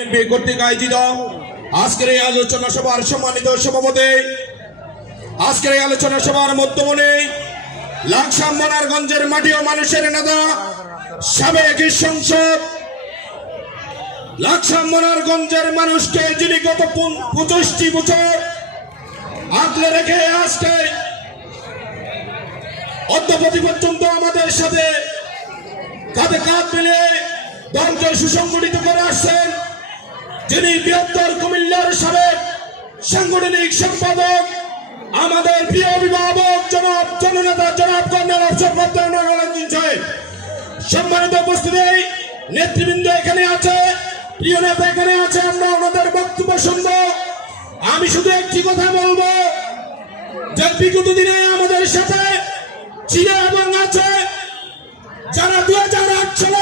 কর্তৃক আয়োজিত আজকের এই আলোচনা সভার সম্মানিত সভাপতি, আজকের এই আলোচনা সভার মধ্যমণি লাকসাম মনারগঞ্জের মাটি ও মানুষের নেতা, সাবেক সংসদ, লাকসাম মনারগঞ্জের মানুষকে যিনি গত 25টি বছর আগলে রেখে আজকে অদ্যপতি পর্যন্ত আমাদের সাথে কাঁধে কাঁধ মিলিয়ে দলকে সুসংগঠিত করে আসছেন, যিনি বৃহত্তর কুমিল্লার সাবেক সাংগঠনিক সম্পাদক, আমাদের প্রিয় অভিভাবক জনাব জননেতা জনাব কর্নেল আফসার সাহেব। সম্মানিত উপস্থিতি, নেতৃবৃন্দ এখানে আছে, প্রিয় নেতা এখানে আছে, আমরা ওনাদের বক্তব্য শুনবো। আমি শুধু একটি কথা বলবো যে বিগত দিনে আমাদের সাথে ছিল এবং আছে যারা 2008 সালে